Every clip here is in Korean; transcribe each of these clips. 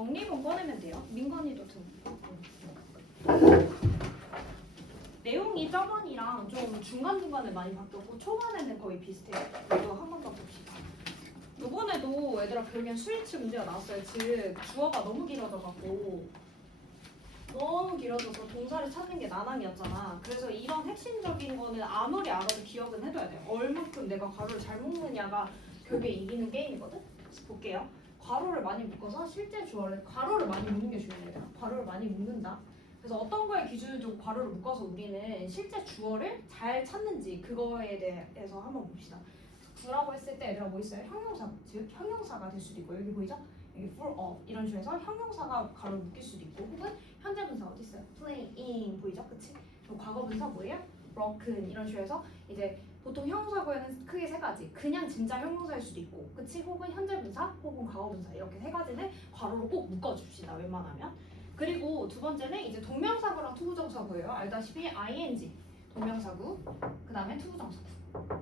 정리본 꺼내면 돼요. 민건이도 등. 내용이 저번이랑 좀 중간중간에 많이 바뀌었고 초반에는 거의 비슷해요. 이거 한 번 더 봅시다. 이번에도 얘들아 결국엔 스위치 문제가 나왔어요. 즉 주어가 너무 길어져서 동사를 찾는 게 난항이었잖아. 그래서 이런 핵심적인 거는 아무리 알아도 기억은 해둬야 돼요. 얼만큼 내가 괄호를 잘 묶느냐가 결국에 이기는 게임이거든. 그래서 볼게요. 괄호를 많이 묶어서 실제 주어를 괄호를 많이 묶는 게 중요해요. 괄호를 많이 묶는다. 그래서 어떤 거에 기준을 두고 괄호를 묶어서 우리는 실제 주어를 잘 찾는지 그거에 대해서 한번 봅시다. 구라고 했을 때 얘들아 뭐 있어요? 형용사, 즉 형용사가 될 수도 있고 여기 보이죠? 여기 full of 이런 식으로 해서 형용사가 괄호를 묶일 수도 있고 혹은 현재 분사 어디 있어요? playing 보이죠? 그치? 그럼 과거 분사 뭐예요? broken 이런 식으로 해서 이제 보통 형용사 구에는 크게 세 가지. 그냥 진짜 형용사일 수도 있고, 그치? 혹은 현재 분사, 혹은 과거 분사 이렇게 세 가지는 괄호로 꼭 묶어줍시다. 웬만하면. 그리고 두 번째는 이제 동명사구랑 투부정사구예요. 알다시피 ing 동명사구, 그 다음에 투부정사구.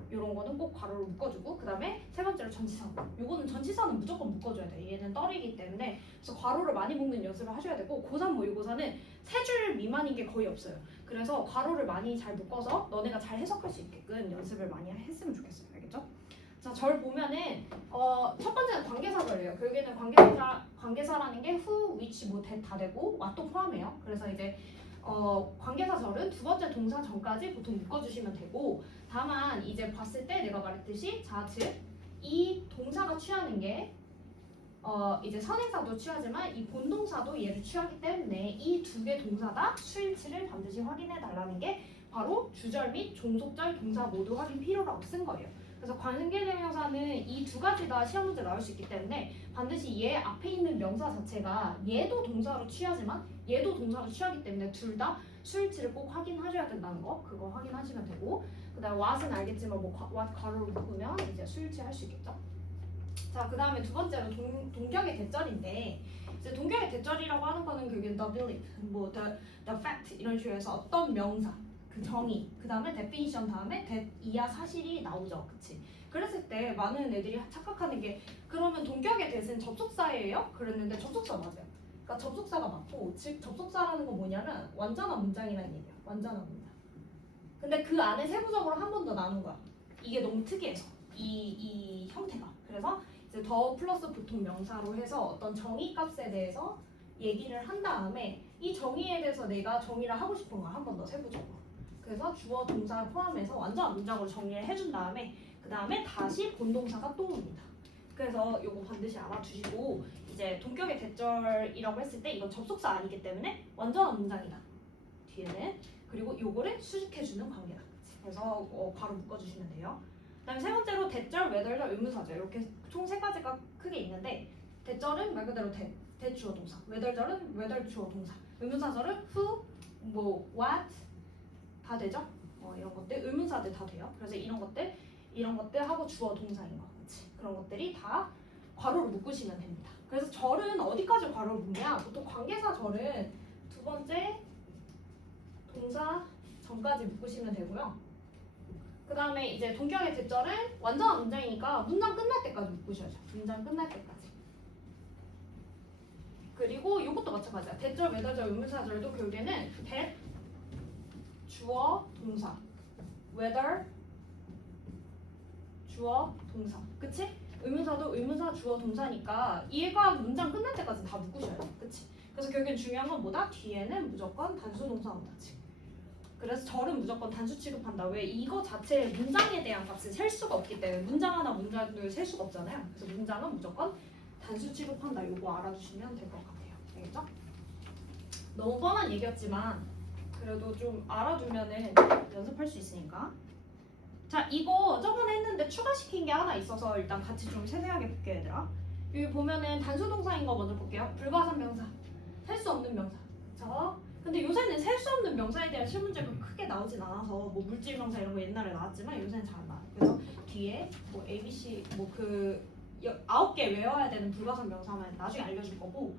이런 거는 꼭 괄호로 묶어주고, 그 다음에 세 번째로 전치사구. 요거는 전치사는 무조건 묶어줘야 돼. 얘는 떨이기 때문에. 그래서 괄호를 많이 묶는 연습을 하셔야 되고, 고3 모의고사는 세 줄 미만인 게 거의 없어요. 그래서 괄호를 많이 잘 묶어서 너네가 잘 해석할 수 있게끔 연습을 많이 했으면 좋겠어요. 알겠죠? 자, 절 보면은 첫 번째는 관계사절이에요. 결국에는 관계사라는 게 who, which, 뭐 다 되고 what도 포함해요. 그래서 이제 관계사절은 두 번째 동사 전까지 보통 묶어주시면 되고, 다만 이제 봤을 때 내가 말했듯이 자, 즉 이 동사가 취하는 게 이제 선행사도 취하지만 이 본동사도 얘를 취하기 때문에 이 두 개 동사 다 수일치를 반드시 확인해 달라는 게 바로 주절 및 종속절 동사 모두 확인 필요라고 쓴 거예요. 그래서 관계대명사는 이 두 가지 다 시험 문제 나올 수 있기 때문에 반드시 얘 앞에 있는 명사 자체가 얘도 동사로 취하지만 얘도 동사로 취하기 때문에 둘 다 수일치를 꼭 확인하셔야 된다는 거, 그거 확인하시면 되고, 그 다음에 what은 알겠지만 뭐 what 괄호로 묶으면 이제 수일치 할 수 있겠죠. 자, 그 다음에 두 번째로 동격의 대절인데, 이제 동격의 대절이라고 하는 거는 결국엔 the belief, 뭐 the fact 이런 식으로 해서 어떤 명사, 그 정의, 그 다음에 definition 다음에 that 이하 사실이 나오죠, 그치? 그랬을 때 많은 애들이 착각하는 게 그러면 동격의 대는 접속사예요? 그랬는데 접속사 맞아요. 그러니까 접속사가 맞고, 즉 접속사라는 건 뭐냐면 완전한 문장이라는 얘기야. 완전한 문장. 근데 그 안에 세부적으로 한 번 더 나눈 거야. 이게 너무 특이해서 이 형태가. 그래서 이제 더 플러스 보통 명사로 해서 어떤 정의 값에 대해서 얘기를 한 다음에 이 정의에 대해서 내가 정의를 하고 싶은 거 한 번 더 세부적으로. 그래서 주어 동사 포함해서 완전한 문장으로 정리를 해준 다음에 그 다음에 다시 본동사가 또 옵니다. 그래서 요거 반드시 알아두시고, 이제 동격의 대절이라고 했을 때 이건 접속사 아니기 때문에 완전한 문장이다. 뒤에는. 그리고 요거를 수식해주는 관계다. 그래서 바로 묶어주시면 돼요. 그다음에 세 번째로 대절, 외덜절, 의문사절 이렇게 총 세 가지가 크게 있는데, 대절은 말 그대로 대주어 동사, 외덜절은 외덜주어 동사, 의문사절은 who, 뭐 what 다 되죠? 이런 것들 의문사들 다 돼요. 그래서 이런 것들 하고 주어 동사인 거, 그치? 그런 것들이 다 괄호로 묶으시면 됩니다. 그래서 절은 어디까지 괄호를 묶냐? 보통 관계사 절은 두 번째 동사 전까지 묶으시면 되고요. 그 다음에 이제 동격의 대절은 완전한 문장이니까 문장 끝날 때까지 묶으셔야죠. 문장 끝날 때까지. 그리고 이것도 마찬가지야. 대절, 외덜절, 의문사절도 결국에는 that, 주어, 동사, whether, 주어, 동사. 그치? 의문사도 의문사, 주어, 동사니까 얘가 문장 끝날 때까지 다 묶으셔야 돼. 그치? 그래서 결국엔 중요한 건 뭐다? 뒤에는 무조건 단수 동사 문자지. 그래서 절은 무조건 단수 취급한다. 왜? 이거 자체 문장에 대한 값을 셀 수가 없기 때문에 문장 하나 문장을 셀 수가 없잖아요. 그래서 문장은 무조건 단수 취급한다. 요거 알아주시면 될 것 같아요. 알겠죠? 너무 뻔한 얘기였지만 그래도 좀 알아두면은 연습할 수 있으니까. 자, 이거 저번에 했는데 추가시킨 게 하나 있어서 일단 같이 좀 세세하게 볼게요, 얘들아. 여기 보면은 단수 동사인 거 먼저 볼게요. 불가산 명사, 셀 수 없는 명사. 그쵸? 근데 요새는 셀 수 없는 명사에 대한 실문제가 크게 나오진 않아서 뭐 물질 명사 이런 거 옛날에 나왔지만 요새는 잘 안 나와요. 그래서 뒤에 뭐 ABC 뭐 그 9개 외워야 되는 불가산 명사만 나중에 알려줄 거고,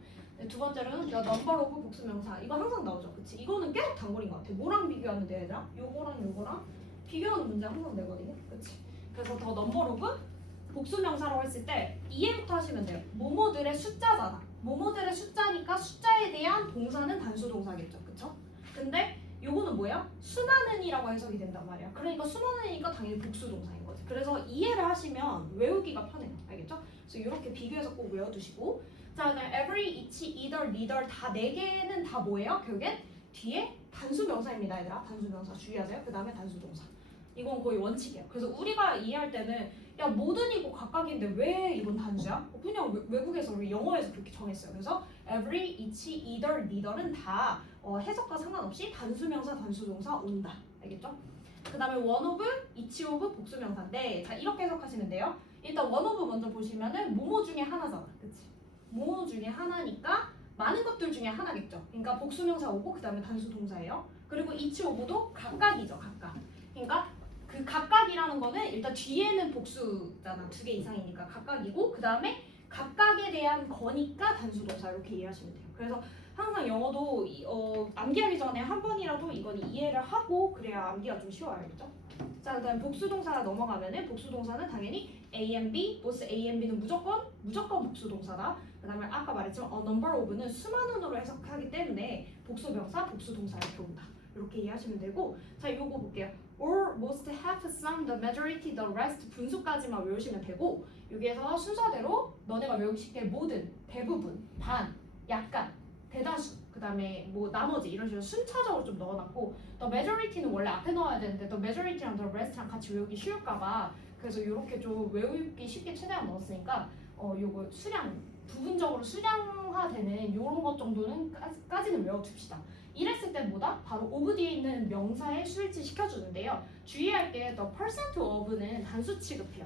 두 번째로는 넘버 오브 복수 명사. 이거 항상 나오죠. 그치? 이거는 계속 단골인 것 같아. 뭐랑 비교하면 돼, 얘들아? 요거랑 비교하는 문제 항상 내거든요. 그치? 그래서 더 넘버 오브 복수명사라고 했을 때 이해부터 하시면 돼요. 뭐뭐들의 숫자잖아. 뭐뭐들의 숫자니까 숫자에 대한 동사는 단수동사겠죠. 그쵸? 근데 요거는 뭐야? 수많은이라고 해석이 된단 말이야. 그러니까 수많은이니까 당연히 복수동사인 거지. 그래서 이해를 하시면 외우기가 편해요. 알겠죠? 그래서 이렇게 비교해서 꼭 외워두시고 자, 그다음 every, each, either, neither 다 네 개는 다 뭐예요? 결국엔 뒤에 단수명사입니다, 얘들아. 단수명사 주의하세요. 그 다음에 단수동사. 이건 거의 원칙이에요. 그래서 우리가 이해할 때는 야 모든이고 각각인데 왜 이건 단수야? 그냥 외국에서 우리 영어에서 그렇게 정했어요. 그래서 every, each, either, neither는 다 해석과 상관없이 단수명사, 단수동사 온다. 알겠죠? 그 다음에 one of, each of 복수명사인데 자 이렇게 해석하시면 돼요. 일단 one of 먼저 보시면은 뭐뭐 중에 하나잖아. 그치? 뭐뭐 중에 하나니까 많은 것들 중에 하나겠죠. 그러니까 복수명사 오고 그 다음에 단수동사예요. 그리고 each of도 각각이죠. 각각. 그러니까 그 각각이라는 거는 일단 뒤에는 복수잖아. 두 개 이상이니까 각각이고 그 다음에 각각에 대한 거니까 단수동사 이렇게 이해하시면 돼요. 그래서 항상 영어도 암기하기 전에 한 번이라도 이건 이해를 하고 그래야 암기가 좀 쉬워요. 알겠죠? 자, 그다음 복수동사 넘어가면은 복수동사는 당연히 A and B, 보스 A and B는 무조건 복수동사다. 그다음에 아까 말했지만 number of는 수많은으로 해석하기 때문에 복수명사, 복수동사 이렇게 온다. 이렇게 이해하시면 되고 자, 이거 볼게요. Or, most, half, some, the majority, the rest 분수까지만 외우시면 되고 여기에서 순서대로 너네가 외우기 쉽게 모든, 대부분, 반, 약간, 대다수, 그 다음에 뭐 나머지 이런 식으로 순차적으로 좀 넣어놨고 the majority는 원래 앞에 넣어야 되는데 the majority랑 the rest랑 같이 외우기 쉬울까봐 그래서 이렇게 좀 외우기 쉽게 최대한 넣었으니까 요거 수량 부분적으로 수량화되는 요런 것 정도는 까지는 외워둡시다. 이랬을 때 뭐다? 바로 of 뒤에 있는 명사에 수일치 시켜주는데요. 주의할 게 the percent of는 단수 취급해요.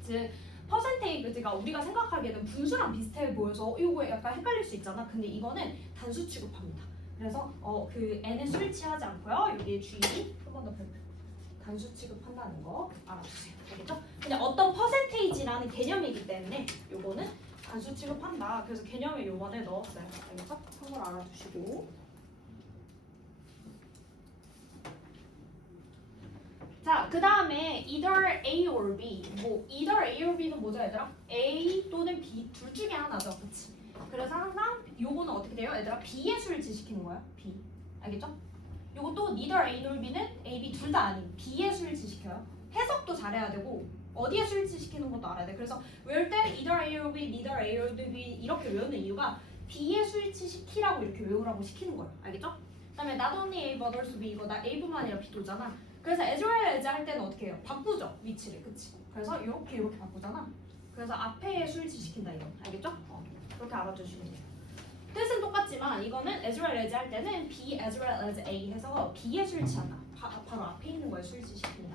즉 퍼센테이지가 우리가 생각하기에는 분수랑 비슷해 보여서 이거 약간 헷갈릴 수 있잖아. 근데 이거는 단수 취급합니다. 그래서 그 n은 수일치하지 않고요. 여기에 주의 한 번 더 단수 취급한다는 거 알아주세요. 알겠죠? 그냥 어떤 퍼센테이지라는 개념이기 때문에 요거는 단수 취급한다. 그래서 개념에 요번에 넣었어요. 알겠죠? 한번 알아두시고. 자, 그 다음에 either A or B. 뭐 either A or B는 뭐죠, 얘들아? A 또는 B 둘 중에 하나죠, 그렇지? 그래서 항상 요거는 어떻게 돼요, 얘들아? B의 수를 지시키는 거야, B. 알겠죠? 요것도 neither A nor B는 A, B 둘 다 아닌 B의 수를 지시켜요. 해석도 잘해야 되고 어디에 수를 지시키는 것도 알아야 돼. 그래서 외울 때 either A or B, neither A or B 이렇게 외우는 이유가 B의 수일치 시키라고 이렇게 외우라고 시키는 거예요. 알겠죠? 그다음에 not only A but also B 이거 나 A뿐만 아니라 B도잖아. 그래서 as well as 할 때는 어떻게 해요? 바꾸죠 위치를, 그치? 그래서 이렇게 바꾸잖아. 그래서 앞에 수일치 시킨다 이거, 알겠죠? 그렇게 알아두시면 돼요. 뜻은 똑같지만 이거는 as well as 할 때는 B as well as A 해서 B에 수일치한다. 바로 앞에 있는 거에 수일치 시킵니다.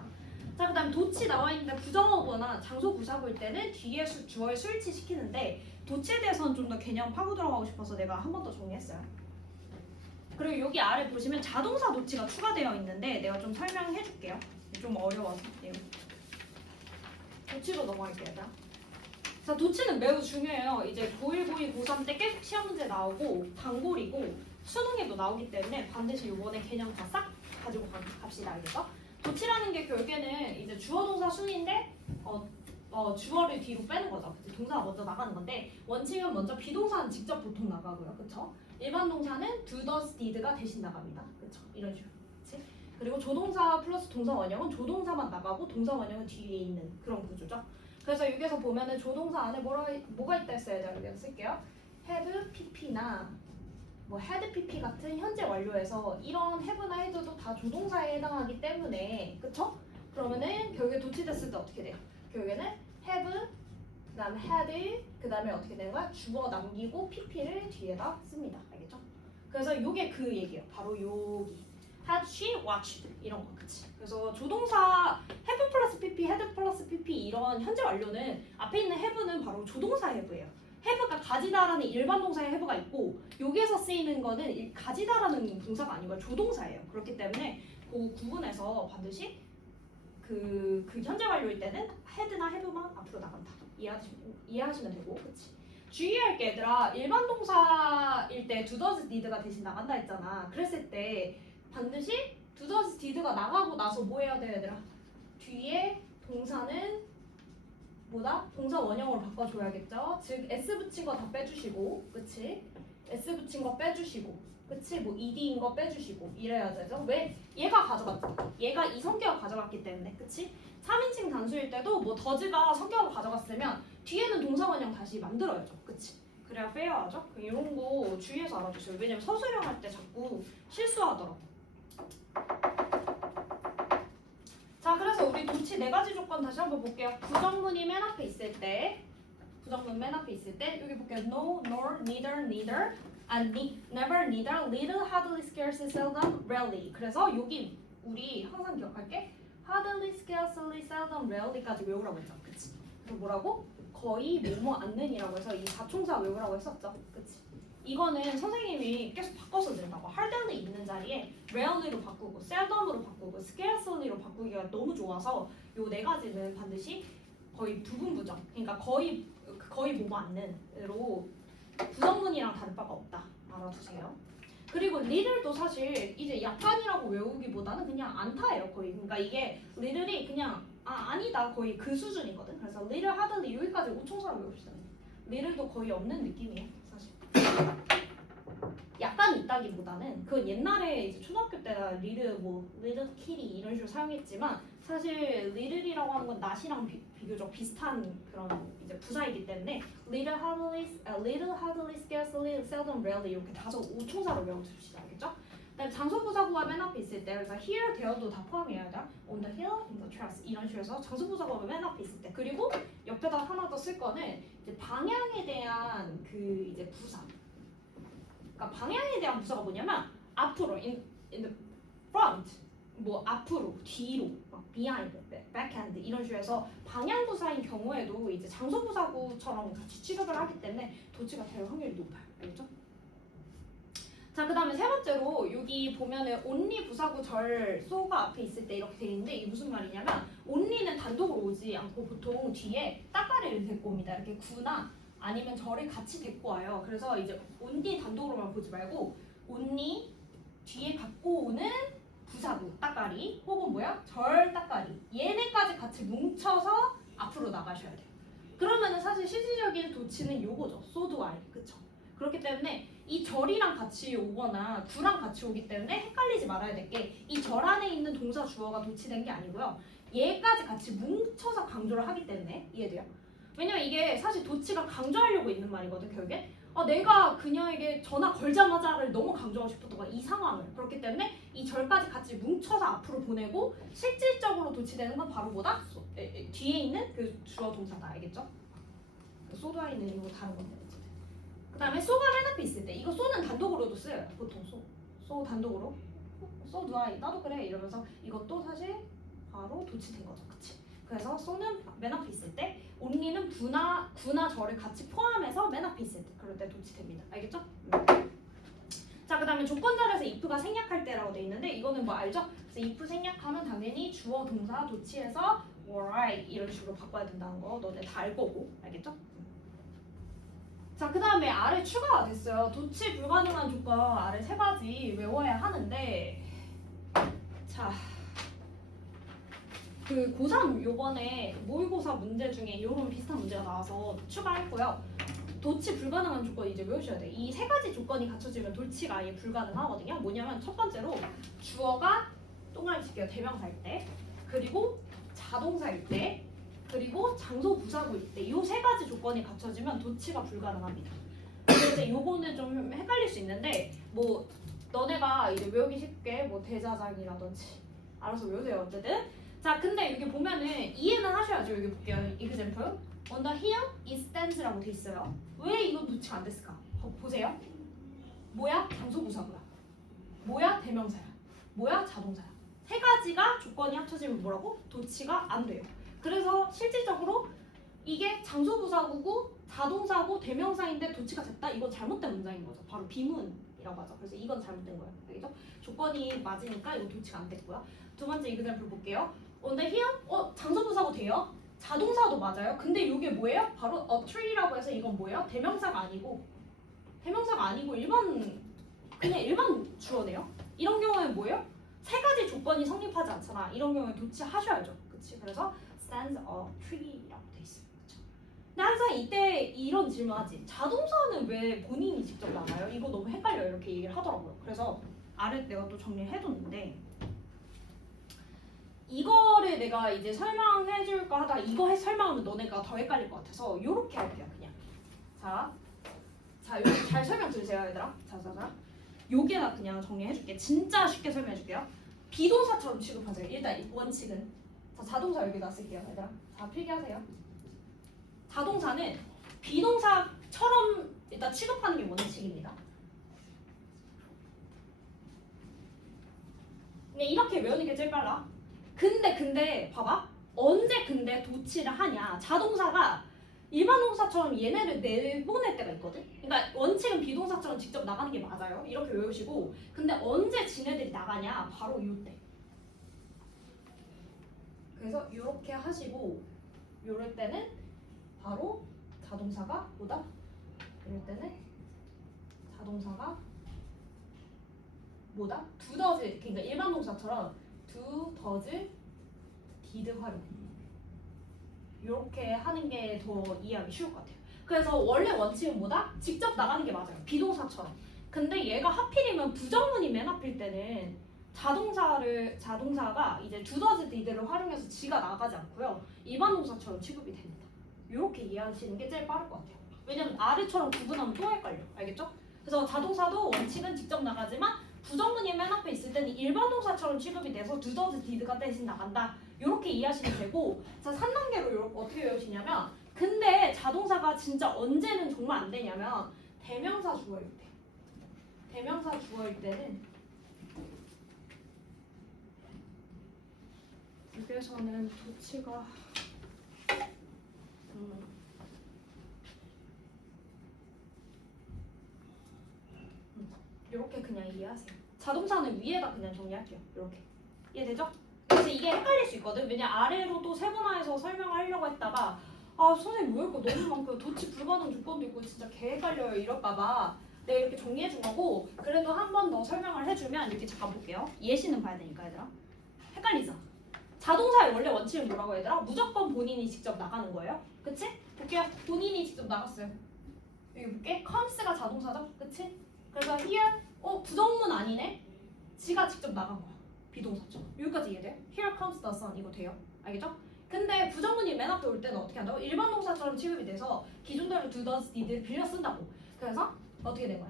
자, 그다음 도치 나와 있는데 부정어거나 장소 부사구일 때는 뒤에 주어에 수일치 시키는데 도치에 대해서는 좀 더 개념 파고 들어가고 싶어서 내가 한 번 더 정리했어요. 그리고 여기 아래 보시면 자동사 도치가 추가되어 있는데 내가 좀 설명해 줄게요. 좀 어려워서. 도치로 넘어갈게요. 자, 도치는 매우 중요해요. 이제 고1, 고2, 고3 때 계속 시험 문제 나오고 단골이고 수능에도 나오기 때문에 반드시 이번에 개념 다 싹 가지고 갑시다. 알겠죠? 도치라는 게 결국에는 이제 주어 동사 순인데 주어를 뒤로 빼는 거죠. 그치? 동사가 먼저 나가는 건데 원칙은 먼저 비동사는 직접 보통 나가고요. 그쵸? 일반 동사는 do, does, did가 대신 나갑니다. 그쵸? 이런 식으로. 그치? 그리고 조동사 플러스 동사 원형은 조동사만 나가고 동사 원형은 뒤에 있는 그런 구조죠. 그래서 여기서 보면은 조동사 안에 뭐가 있다 했어요? 제가 여기서 쓸게요. have, pp나 뭐 had, pp 같은 현재 완료에서 이런 have나 had도 다 조동사에 해당하기 때문에 그쵸? 그러면은 결국에 도치됐을 때 어떻게 돼요? 결국에는 have, 그 다음에 had, 그 다음에 어떻게 되는 거야? 주어 남기고 pp를 뒤에다 씁니다. 알겠죠? 그래서 이게 그 얘기예요. 바로 여기 had, she, watched 이런 거, 그치? 그래서 조동사 have 플러스 pp, had 플러스 pp 이런 현재 완료는 앞에 있는 have는 바로 조동사 have예요. have가 가지다라는 일반 동사의 have가 있고 여기에서 쓰이는 거는 가지다라는 동사가 아니고 조동사예요. 그렇기 때문에 그 구분해서 반드시 그 현재 완료일 때는 had나 have만 앞으로 나간다. 이해하시면 되고, 그치? 주의할 게 얘들아, 일반 동사일 때 do, does, did가 대신 나간다 했잖아. 그랬을 때 반드시 do, does, did가 나가고 나서 뭐 해야 돼, 얘들아? 뒤에 동사는 뭐다? 동사 원형으로 바꿔줘야겠죠? 즉 s 붙인 거 다 빼주시고, 그치? s 붙인 거 빼주시고, 그치? 뭐 ed인 거 빼주시고 이래야 되죠? 왜? 얘가 가져갔죠. 얘가 이 성격을 가져갔기 때문에, 그치? 3인칭 단수일 때도 뭐 더즈가 성격을 가져갔으면 뒤에는 동사 원형 다시 만들어야죠, 그치? 그래야 페어하죠? 이런 거 주의해서 알아두세요. 왜냐면 서술형 할 때 자꾸 실수하더라고. 자, 그래서 우리 도치 네 가지 조건 다시 한번 볼게요. 부정문이 맨 앞에 있을 때, 부정문 맨 앞에 있을 때 여기 볼게요. No, nor, neither, neither, and never, neither, little, hardly, scarcely, seldom, rarely. 그래서 여기 우리 항상 기억할게. hardly, scarcely, seldom, rarely까지 외우라고 했죠. 그치? 그리고 뭐라고? 거의 뭐뭐 않는이라고 해서 이 사총사 외우라고 했었죠. 그치? 이거는 선생님이 계속 바꿔서 낸다고. hardly 있는 자리에 rarely로 바꾸고 seldom으로 바꾸고 scarcely로 바꾸기가 너무 좋아서 요 네 가지는 반드시 거의 부분부정, 그러니까 거의 뭐뭐 않는으로 부정문이랑 다를 바가 없다. 알아두세요. 그리고 little도 사실 이제 약간이라고 외우기보다는 그냥 안타예요, 거의. 그러니까 이게 little이 그냥 아니다, 거의 그 수준이거든. 그래서 little, hardly 여기까지 오총사로 외웁시다. little도 거의 없는 느낌이에요, 사실. 약간 있다기보다는 그 옛날에 이제 초등학교 때나 little kitty 이런 식으로 사용했지만 사실 little이라고 하는 건 not이랑 비교적 비슷한 그런 이제 부사이기 때문에 little, hardly, scarcely, seldom, rarely 이렇게 다섯 오총사로 외워주시죠, 알겠죠? 그다음에 장소부사구가 맨 앞에 있을 때, 그래서 here, there도 다 포함해야 돼. on the hill, in the tracks 이런 식으로 해서 장소부사구가 맨 앞에 있을 때, 그리고 옆에다 하나 더 쓸 거는 이제 방향에 대한 그 이제 부사. 그러니까 방향에 대한 부사가 뭐냐면 앞으로, in the front, 뭐 앞으로, 뒤로, 막 behind, backhand 이런 식으로 해서 방향 부사인 경우에도 이제 장소 부사구처럼 같이 취급을 하기 때문에 도치가 될 확률이 높아요. 알겠죠? 자, 그 다음에 세 번째로 여기 보면은 only 부사구 절 so가 앞에 있을 때 이렇게 돼 있는데 이게 무슨 말이냐면 only는 단독으로 오지 않고 보통 뒤에 따까리를 데리고 옵니다. 이렇게 구나 아니면 절을 같이 데리고 와요. 그래서 이제 only 단독으로만 보지 말고 only 뒤에 갖고 오는 부사구 따까리 혹은 뭐야? 절 따까리 얘네까지 같이 뭉쳐서 앞으로 나가셔야 돼요. 그러면은 사실 실질적인 도치는 요거죠. so do I. 그쵸? 그렇기 때문에 이 절이랑 같이 오거나 구랑 같이 오기 때문에 헷갈리지 말아야 될 게 이 절 안에 있는 동사 주어가 도치된 게 아니고요. 얘까지 같이 뭉쳐서 강조를 하기 때문에 이해돼요? 왜냐면 이게 사실 도치가 강조하려고 있는 말이거든, 결국에. 내가 그녀에게 전화 걸자마자를 너무 강조하고 싶었던 거야, 이 상황을. 그렇기 때문에 이 절까지 같이 뭉쳐서 앞으로 보내고 실질적으로 도치되는 건 바로 뭐다? 뒤에 있는 그 주어 동사다, 알겠죠? 소드아이는 이거 다른 건데. 그 다음에 소가 맨 앞에 있을 때 이거 소는 단독으로도 쓰여요, 보통 소 단독으로. so do I, 나도 그래 이러면서 이것도 사실 바로 도치된 거죠, 그치? 그래서 so는 맨 앞에 있을 때 only는 구나 절을 같이 포함해서 맨 앞에 있을 때 그럴 때 도치됩니다. 알겠죠? 자, 그 다음에 조건절에서 if가 생략할 때라고 돼 있는데 이거는 뭐 알죠? 그래서 if 생략하면 당연히 주어 동사 도치해서 alright 이런 식으로 바꿔야 된다는 거 너네 다 알 거고, 알겠죠? 자, 그 다음에 아래 추가가 됐어요. 도치 불가능한 조건 아래 세 가지 외워야 하는데, 자, 그 고3 요번에 모의고사 문제 중에 이런 비슷한 문제가 나와서 추가했고요. 도치 불가능한 조건 이제 외우셔야 돼. 이 세 가지 조건이 갖춰지면 도치가 아예 불가능하거든요. 뭐냐면 첫 번째로 주어가 동그라미 칠게요. 대명사일 때, 그리고 자동사일 때, 그리고 장소 부사구일 때, 이 세 가지 조건이 갖춰지면 도치가 불가능합니다. 그래서 요거는 좀 헷갈릴 수 있는데 뭐 너네가 이제 외우기 쉽게 뭐 대자장이라든지 알아서 외우세요. 어쨌든 자, 근데 여기 보면은 이해는 하셔야죠. 여기 볼게요. example on the hill it stands라고 돼 있어요. 왜 이건 도치가 안 됐을까? 보세요. 뭐야? 장소 부사구야. 뭐야? 대명사야. 뭐야? 자동사야. 세 가지가 조건이 합쳐지면 뭐라고? 도치가 안 돼요. 그래서 실질적으로 이게 장소부사구고 자동사고 대명사인데 도치가 됐다? 이건 잘못된 문장인 거죠. 바로 비문이라고 하죠. 그래서 이건 잘못된 거예요. 알겠죠? 조건이 맞으니까 이거 도치가 안 됐고요. 두 번째 example 볼게요. on the hill? 장소부사구 돼요? 자동사도 맞아요. 근데 이게 뭐예요? 바로 a tree라고 해서 이건 뭐예요? 대명사가 아니고 그냥 일반 주어네요. 이런 경우에는 뭐예요? 세 가지 조건이 성립하지 않잖아. 이런 경우에 도치하셔야죠. 그치? 그래서 stands a tree라고 돼 있어요. 그쵸? 근데 항상 이때 이런 질문하지. 자동사는 왜 본인이 직접 나가요? 이거 너무 헷갈려요. 이렇게 얘기를 하더라고요. 그래서 아래 내가 또 정리해뒀는데 이거를 내가 이제 설명해줄까 하다가 이거 설명하면 너네가 더 헷갈릴 것 같아서 이렇게 할게요. 그냥 자 이거 잘 설명 들으세요 얘들아. 자 요게나 그냥 정리해줄게. 진짜 쉽게 설명해줄게요. 비동사처럼 취급하세요. 일단 원칙은 자 자동사 여기다 쓸게요 얘들아. 자 필기하세요. 자동사는 비동사처럼 일단 취급하는 게 원칙입니다. 근데 이렇게 외우는 게 제일 빨라. 근데 봐봐. 언제 근데 도치를 하냐. 자동사가 일반 동사처럼 얘네를 내보낼 때가 있거든. 그러니까 원칙은 비동사처럼 직접 나가는 게 맞아요. 이렇게 외우시고 근데 언제 지네들이 나가냐. 바로 이때. 그래서 이렇게 하시고 이럴 때는 바로 자동사가 뭐다? 이럴 때는 자동사가 뭐다? do does 그러니까 일반 동사처럼 do does did 활용 이렇게 하는 게 더 이해하기 쉬울 것 같아요. 그래서 원래 원칙은 뭐다? 직접 나가는 게 맞아요. 비동사처럼. 근데 얘가 하필이면 부정문이 맨 앞일 때는 자동사가 이제 do does did를 활용해서 지가 나가지 않고요. 일반 동사처럼 취급이 됩니다. 이렇게 이해하시는 게 제일 빠를 것 같아요. 왜냐면 아래처럼 구분하면 또 헷갈려. 알겠죠? 그래서 자동사도 원칙은 직접 나가지만 부정문이 맨 앞에 있을 때는 일반 동사처럼 취급이 돼서 do does did가 대신 나간다. 이렇게 이해하시면 되고 자 3단계로 어떻게 외우시냐면 근데 자동사가 진짜 언제는 정말 안 되냐면 대명사 주어일 때 대명사 주어일 때는 여기에서는 도치가 이렇게 그냥 이해하세요. 자동사는 위에다 그냥 정리할게요. 이렇게 이해되죠? 그래서 이게 헷갈릴 수 있거든. 왜냐 아래로 또 세분화해서 설명하려고 했다가 아 선생님 왜 이렇게 너무 많고 도치 불가능 조건도 있고 진짜 개 헷갈려요 이럴까봐 내가 이렇게 정리해준 거고 그래도 한 번 더 설명을 해주면 이렇게 잠깐 볼게요. 예시는 봐야 되니까 얘들아. 헷갈리죠? 자동사의 원래 원칙은 뭐라고 얘들아? 무조건 본인이 직접 나가는 거예요. 그치? 볼게요. 본인이 직접 나갔어요. 여기 볼게. comes가 자동사죠? 그치? 그래서 here 부정문 아니네? 지가 직접 나간 거야. 비동사죠. 여기까지 이해돼요? Here comes the sun 이거 돼요? 알겠죠? 근데 부정문이 맨 앞에 올 때는 어떻게 한다고? 일반 동사처럼 취급이 돼서 기존대로 do, does, did를 빌려 쓴다고. 그래서 어떻게 된 거야?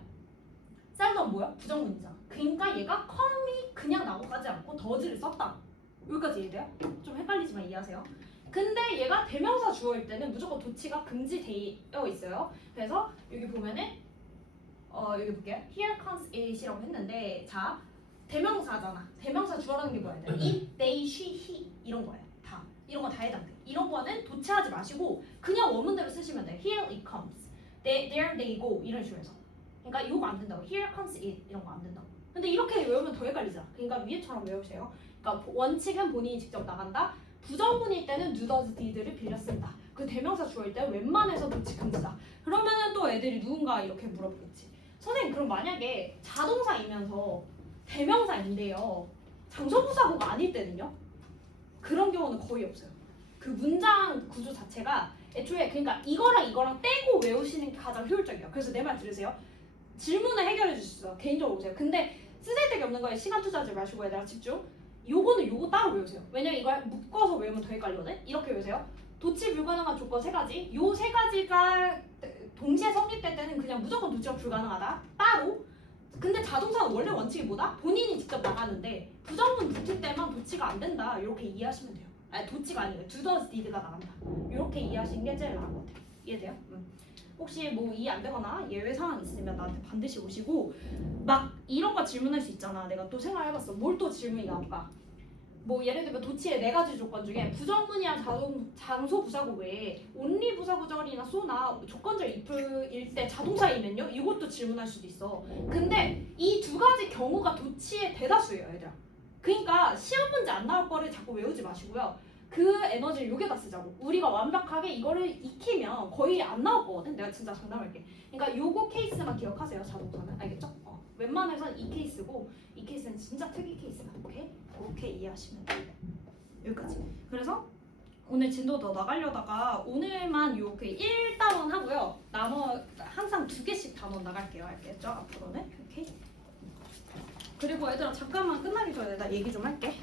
셀던 뭐야? 부정문이잖아. 그러니까 얘가 come이 그냥 나고가지 않고 does를 썼다. 여기까지 이해돼요? 좀 헷갈리지만 이해하세요. 근데 얘가 대명사 주어일 때는 무조건 도치가 금지되어 있어요. 그래서 여기 보면은 여기 볼게요. Here comes it이라고 했는데 자 대명사잖아. 대명사 주어라는 게 뭐야? it, they, she, he 이런 거예요. 다 이런 거 다 해당돼. 이런 거는 도치하지 마시고 그냥 원문대로 쓰시면 돼요. Here it comes, there they go 이런 식으로 해서. 그러니까 이거 안 된다고. Here comes it 이런 거 안 된다고. 근데 이렇게 외우면 더 헷갈리잖아. 그러니까 위에처럼 외우세요. 그러니까 원칙은 본인이 직접 나간다. 부정문일 때는 do, does, did를 빌려 쓴다. 그 대명사 주어일 때는 웬만해서 도치 금지다. 그러면은 또 애들이 누군가 이렇게 물어보겠지. 선생님 그럼 만약에 자동사이면서 대명사인데요. 장소부사구가 아닐 때는요? 그런 경우는 거의 없어요. 그 문장 구조 자체가 애초에 그러니까 이거랑 떼고 외우시는 게 가장 효율적이에요. 그래서 내 말 들으세요. 질문을 해결해 주셨어요. 개인적으로 오세요. 근데 쓰잘데기 없는 거에 시간 투자하지 마시고 얘들아 집중. 요거 따로 외우세요. 왜냐면 이걸 묶어서 외우면 더 헷갈리거든. 이렇게 외우세요. 도치 불가능한 조건 3가지. 요 3가지가 동시에 성립될 때는 그냥 무조건 도치가 불가능하다. 따로. 근데 자동사는 원래 원칙이 뭐다? 본인이 직접 나가는데 부정문 붙을 때만 도치가 안 된다. 이렇게 이해하시면 돼요. 아니 도치가 아니고 do, does, did가 나간다. 이렇게 이해하시는 게 제일 나은 것 같아요. 이해돼요? 혹시 뭐 이해 안 되거나 예외 상황 있으면 나한테 반드시 오시고 막 이런 거 질문할 수 있잖아. 내가 또 생각해봤어. 뭘 또 질문이 나올까? 뭐 예를 들면 도치의 4가지 조건 중에 부정문이랑 장소 부사구 외에 only 부사구절이나 so나 조건절 if일 때 자동사이면요? 이것도 질문할 수도 있어. 근데 이 2가지 경우가 도치의 대다수예요, 얘들아. 그러니까 시험 문제 안 나올 거를 자꾸 외우지 마시고요. 그 에너지를 여기다 쓰자고. 우리가 완벽하게 이거를 익히면 거의 안 나올 거거든. 내가 진짜 장담할게. 그러니까 요거 케이스만 기억하세요, 자동차는. 알겠죠? 웬만해선 이 케이스고 이 케이스는 진짜 특이 케이스다. 오케이? 그렇게 이해하시면 돼요. 여기까지. 그래서 오늘 진도 더 나가려다가 오늘만 요그 1단원 하고요. 항상 2개씩 단원 나갈게요. 알겠죠? 앞으로는. 오케이. 그리고 얘들아 잠깐만 끝나기 전에 나 얘기 좀 할게.